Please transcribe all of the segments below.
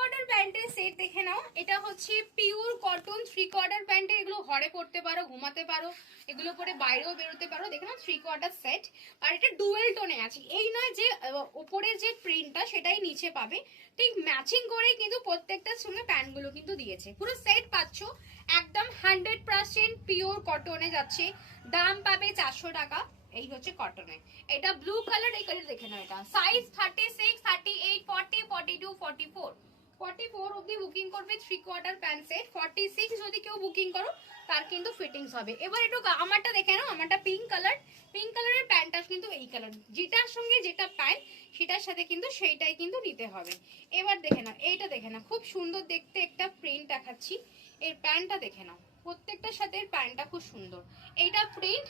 Quarter প্যান্টের set দেখে নাও। এটা হচ্ছে পিওর কটন 3 কোয়ার্টার প্যান্টের। এগুলো ঘরে পড়তে পারো, ঘুমাতে পারো, এগুলো পরে বাইরেও বেরোতে পারো। দেখে নাও 3 কোয়ার্টার সেট। আর এটা ডুয়েল টোনে আছে, এই নয় যে উপরের যে প্রিন্টটা সেটাই নিচে পাবে, ঠিক ম্যাচিং করে কিন্তু প্রত্যেকটার সঙ্গে প্যান্টগুলো কিন্তু দিয়েছে। পুরো সেট পাচ্ছ একদম 100% পিওর কটনে যাচ্ছে। দাম পাবে 400 টাকা। এই হচ্ছে কটনে, এটা ব্লু কালার। এই কালার দেখে নাও। এটা সাইজ 36, 38, 40, 42, 44 44 অবধি বুকিং করবে 3 কোয়ার্টার প্যান্ট সেট। 46 যদি কেউ বুকিং করো তার কিন্তু ফিটিংস হবে। এবার একটু আমারটা দেখে নাও। আমারটা পিঙ্ক কালার। পিঙ্ক কালারের প্যান্টটা কিন্তু এই কালার, যেটার সঙ্গে যেটা প্যান্ট সেটার সাথে কিন্তু সেইটাই কিন্তু নিতে হবে। এবার দেখে নাও, এইটা দেখে নাও, খুব সুন্দর দেখতে একটা প্রিন্ট দেখাচ্ছি। এর প্যান্টটা দেখে নাও, প্রত্যেকটার সাথে প্যান্টটা খুব সুন্দর। এইটা প্রিন্ট,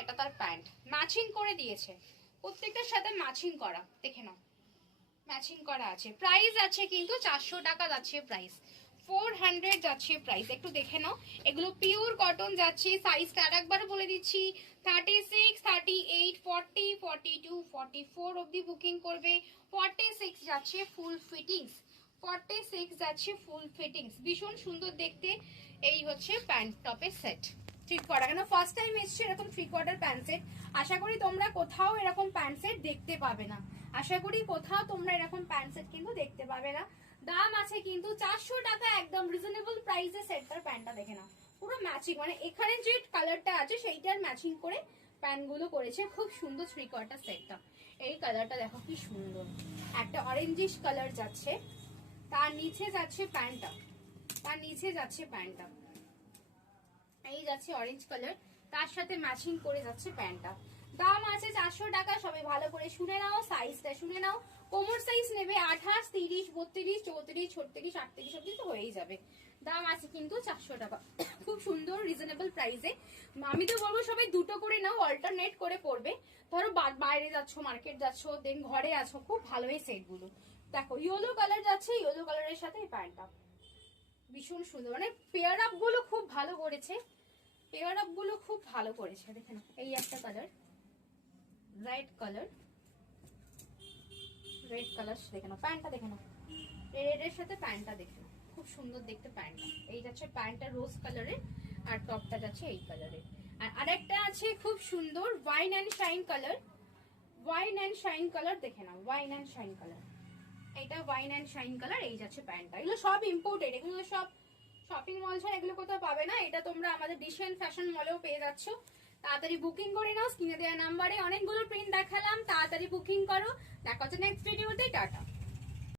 এটা তার প্যান্ট ম্যাচিং করে দিয়েছে, প্রত্যেকটার সাথে ম্যাচিং করা। দেখে নাও, ম্যাচিং করা আছে। প্রাইস আছে কিন্তু 400 টাকা যাচ্ছে প্রাইস, 400 যাচ্ছে প্রাইস। একটু দেখে নাও, এগুলো পিওর কটন যাচ্ছে। সাইজটা আরেকবার বলে দিচ্ছি, 36, 38, 40, 42, 44 অবধি বুকিং করবে। 46 যাচ্ছে ফুল ফিটিংস, 46 যাচ্ছে ফুল ফিটিংস। ভীষণ সুন্দর দেখতে। এই হচ্ছে প্যান্ট টপের সেট। 3 কোয়ার্টার, কেন ফার্স্ট টাইম এসছে এরকম 3 কোয়ার্টার প্যান্ট সেট। আশা করি তোমরা কোথাও এরকম প্যান্ট সেট দেখতে পাবে না। আশা করি কোথাও তোমরা এরকম প্যান্ট সেট কিন্তু দেখতে পাবে না। দাম আছে কিন্তু 400 টাকা, একদম রিজনেবল প্রাইসে সেটটার প্যান্টটা দেখে নাও। পুরো ম্যাচিং, মানে এখানে যে কালারটা আছে সেইটার ম্যাচিং করে প্যান্টগুলো করেছে। খুব সুন্দর 3 কোয়ার্টার সেটটা। এই কালারটা দেখো কি সুন্দর, একটা অরেঞ্জিশ কালার যাচ্ছে, তার নিচে যাচ্ছে প্যান্টটা, তার নিচে যাচ্ছে প্যান্টটা, এই যাচ্ছে অরেঞ্জ কালার, তার সাথে ম্যাচিং করে যাচ্ছে প্যান্টটা। দাম আছে 400 টাকা। সবাই ভালো করে শুনে নাও, সাইজটা শুনে নাও। কোমর সাইজ নেবে 28, 30, 32, 34, 36, 38 অব্দি তো হয়েই যাবে। দাম আছে কিন্তু 400 টাকা, খুব সুন্দর রিজনেবল প্রাইসে। আমি তো বলবো সবাই দুটো করে নাও, অল্টারনেট করে পড়বে। ধরো বাইরে যাচ্ছ, মার্কেট যাচ্ছ, দেন ঘরে আছো, খুব ভালো এই সেটগুলো। দেখো ইয়েলো কালার যাচ্ছে, ইয়েলো কালারের সাথে এই প্যান্টটা ভীষণ সুন্দর, মানে পেয়ার আপ গুলো খুব ভালো করেছে। পেয়ার আপ গুলো খুব ভালো করেছে। দেখে নাও, এই একটা colour, red colour, red colour দেখে নাও। প্যান্টটা দেখে নাও, রেড এর সাথে প্যান্টটা দেখে নাও, খুব সুন্দর দেখতে প্যান্টটা। এই যাচ্ছে প্যান্টটা রোজ কালারের, আর টপটা যাচ্ছে এই কালারের। আর আরেকটা আছে খুব সুন্দর wine and shine colour, wine and shine colour দেখে নাও, ওয়াইন অ্যান্ড শাইন কালার। এটা ওয়াইন অ্যান্ড শাইন কালার। এই যাচ্ছে প্যান্টটা। এগুলো সব ইম্পোর্টেড, এগুলো সব শপিং মল ছাড়া এগুলো কোথাও পাবে না। এটা তোমরা আমাদের ডিসেন্ট ফ্যাশন মলেও পেয়ে যাচ্ছ। তাড়াতাড়ি বুকিং করে নাও, স্ক্রিনে দেওয়া নাম্বারে অনেকগুলো প্রিন্ট দেখালাম, তাড়াতাড়ি বুকিং করো। দেখা হচ্ছে নেক্সট ভিডিওতে। টাটা।